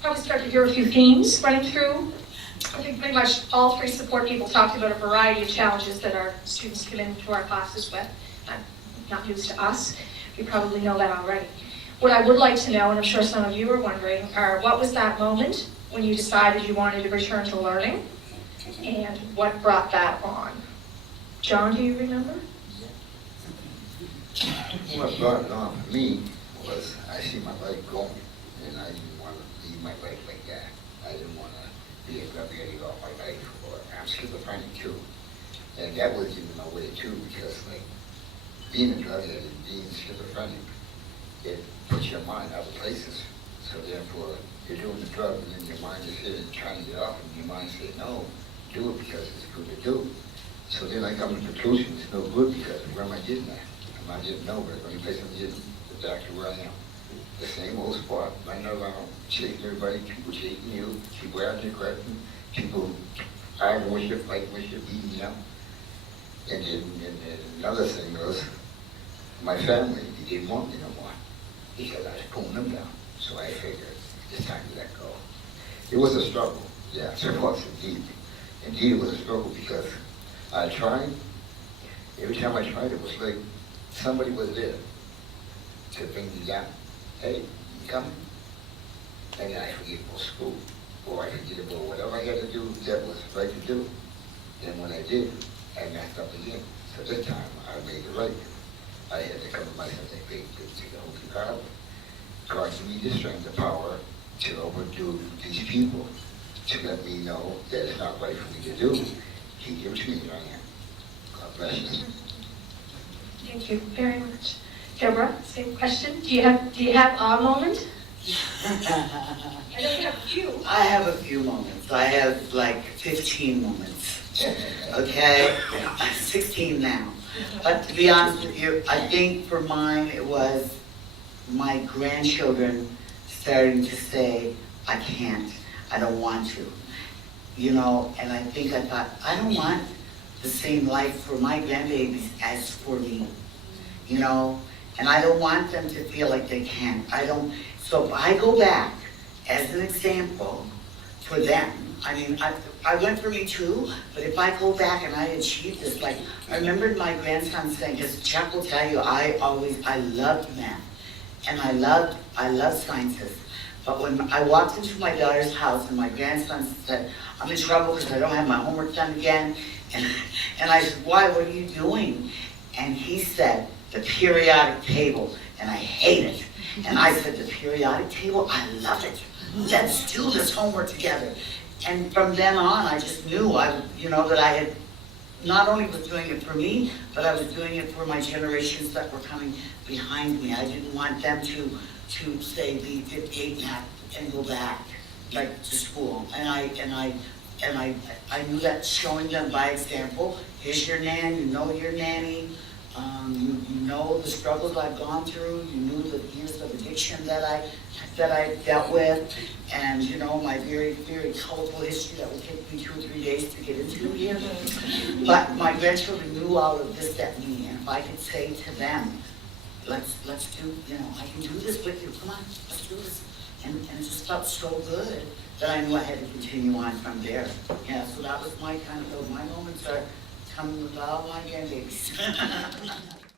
probably start to hear a few themes running through. I think pretty much all three support people talked about a variety of challenges that our students come into our classes with. Not news to us. You probably know that already. What I would like to know, and I'm sure some of you are wondering, are what was that moment when you decided you wanted to return to learning, and what brought that on? John, do you remember? What brought it on for me was I see my life going, and I didn't want to leave my life like that. I didn't want to be a grubby all my life, or I'm schizophrenic too. And that was in my way too, because like being a drug addict and being schizophrenic, it puts your mind other places. So therefore, you're doing the drug, and then your mind is here and trying to get off, and your mind says, no, do it because it's good to do. So then I come to the conclusion, it's no good because where am I getting at? I didn't know, but the only place I'm getting is back to where I am. The same old spot, running around, chasing everybody, people chasing you, people asking you questions, people arguing with you, fighting with you, beating you up. And then another thing was, my family, they didn't want me no more because I was pulling them down. So I figured, it's time to let go. It was a struggle, yes, it was indeed. Indeed, it was a struggle because I tried. Every time I tried, it was like somebody was there to bring me down. Hey, you coming? And then I forget about school, or I forget about whatever I had to do that was right to do. And when I did, I messed up again. So this time, I made it right. I had to come to myself and say, to the Holy God, God give me the strength, the power to overdo these people, to let me know that it's not right for me to do. He gives me what I am. God bless you. Thank you very much. Debra, same question. Do you have a moment? I know you have a few. I have a few moments. I have like 15 moments. Okay? I'm 16 now. But to be honest with you, I think for mine it was my grandchildren starting to say, I can't, I don't want to. You know, and I think I thought, I don't want the same life for my grandbabies as for me. You know, and I don't want them to feel like they can't. So if I go back as an example for them, I mean, I went for me too, but if I go back and I achieve this, like, I remembered my grandson saying, because Chuck will tell you, I loved math, and I loved sciences. But when I walked into my daughter's house and my grandson said, I'm in trouble because I don't have my homework done again, and I said, why, what are you doing? And he said, the periodic table, and I hate it. And I said, the periodic table, I love it. Let's do this homework together. And from then on, I just knew that I had not only was doing it for me, but I was doing it for my generations that were coming behind me. I didn't want them to say be 58 and go back like to school. And I knew that showing them by example. Here's your nan, you know your nanny. You know the struggles I've gone through. You knew the years of addiction that I dealt with, and you know my very, very colorful history that would take me 2 or 3 days to get into here. But my grandchildren knew all of this at me, and if I could say to them, let's do, I can do this with you. Come on, let's do this, and it just felt so good that I knew I had to continue on from there. Yeah, so that was my moments are coming with all my grandbabies.